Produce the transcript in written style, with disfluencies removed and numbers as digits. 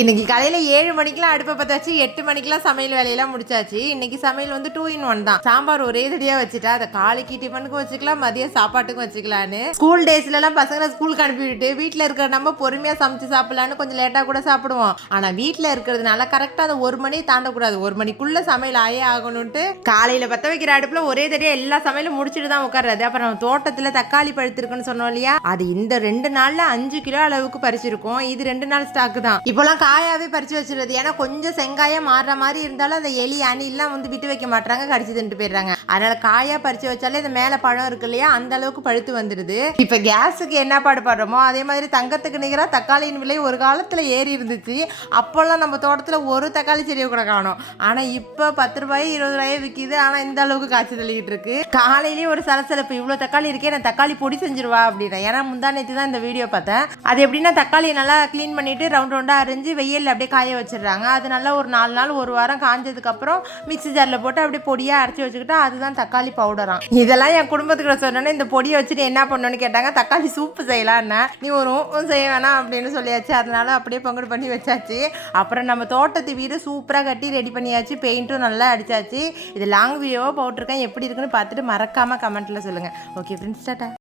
இன்னைக்கு காலையில் 7 மணிக்கெலாம் அடுப்பை பற்ற வச்சு 8 மணிக்கெலாம் சமையல் வேலையெல்லாம் முடிச்சாச்சு. இன்னைக்கு சமையல் வந்து 2 in 1 தான். சாம்பார் ஒரே தடியாக வச்சுட்டா அதை காலைக்கு டிஃபனுக்கும் வச்சுக்கலாம், மதியம் சாப்பாட்டுக்கும் வச்சுக்கலான்னு. ஸ்கூல் டேஸ்லலாம் பசங்களை ஸ்கூலுக்கு அனுப்பிவிட்டு வீட்டில் இருக்கிற நம்ம பொறுமையாக சமைச்சு சாப்பிடலான்னு கொஞ்சம் லேட்டாக கூட சாப்பிடுவோம். ஆனால் வீட்டில் இருக்கிறதுனால கரெக்டாக அந்த 1 மணி தாண்டக்கூடாது, 1 மணிக்குள்ளே சமையல் ஆயே ஆகணும்ட்டு காலையில் பற்ற வைக்கிற அடுப்பில் ஒரே தடியாக எல்லா சமையலும் முடிச்சுட்டு தான் உட்கார்றது. அப்புறம் நம்ம தோட்டத்தில் தக்காளி பழுத்திருக்குன்னு சொன்னோம் இல்லையா, அது இந்த 2 நாளில் 5 கிலோ அளவுக்கு பறிச்சிருக்கோம். இது 2 நாள் ஸ்டாக்கு தான். இப்போலாம் காயாவே பறிச்சு வச்சிருது. ஏன்னா கொஞ்சம் செங்காயம் மாறுற மாதிரி இருந்தாலும் அந்த எலி அணிலாம் வந்து விட்டு வைக்க மாட்டாங்க, கடிச்சு தின்ட்டு போயிடுறாங்க. அதனால காயா பறிச்சு வச்சாலே இந்த மேல பழம் இருக்கு இல்லையா, அந்த அளவுக்கு பழுத்து வந்துடுது. இப்ப கேஸுக்கு என்ன பாடுபடுறோமோ அதே மாதிரி தங்கத்துக்கு நிகரா தக்காளியின் விலை ஒரு காலத்துல ஏறி இருந்துச்சு. அப்போல்லாம் நம்ம தோட்டத்துல ஒரு தக்காளி செடியை கூட காணும். ஆனா இப்ப 10 ரூபாய் 20 ரூபாயே விற்கிது. ஆனா இந்த அளவுக்கு காய்ச்சி தள்ளிக்கிட்டு இருக்கு. காலையிலேயே ஒரு சலசலப்பு, இவ்வளவு தக்காளி இருக்கே, நான் தக்காளி பொடி செஞ்சிருவா அப்படின்னா. ஏன்னா முந்தா நேற்று தான் இந்த வீடியோ பார்த்தேன். அது எப்படின்னா தக்காளியை நல்லா கிளீன் பண்ணிட்டு ரவுண்ட் ரவுண்டா அரைஞ்சு வெயில்ல அப்படியே காய வச்சிடுறாங்க. அது நல்லா ஒரு 4 நாள் 1 வாரம் காஞ்சதுக்கு அப்புறம் மிக்ஸி ஜார்ல போட்டு அப்படியே பொடியா அரைச்சி வச்சுக்கிட்டா அதுதான் தக்காளி பவுடராம். இதெல்லாம் என் குடும்பத்துக்கு சொன்னோன்னே இந்த பொடியை வச்சுட்டு என்ன பண்ணணும்னு கேட்டாங்க. தக்காளி சூப்பு செய்யலான்னா நீ ஒரு செய்ய வேணாம் அப்படின்னு சொல்லியாச்சு. அதனால அப்படியே பங்குடு பண்ணி வச்சாச்சு. அப்புறம் நம்ம தோட்டத்து வீடு சூப்பராக கட்டி ரெடி பண்ணியாச்சு. பெயிண்ட்டும் நல்லா அடிச்சாச்சு. இது லாங் வீடியோவாக போட்டிருக்கேன். எப்படி இருக்குன்னு பார்த்துட்டு மறக்காம கமெண்ட்ல சொல்லுங்க. Okay friends, Tata.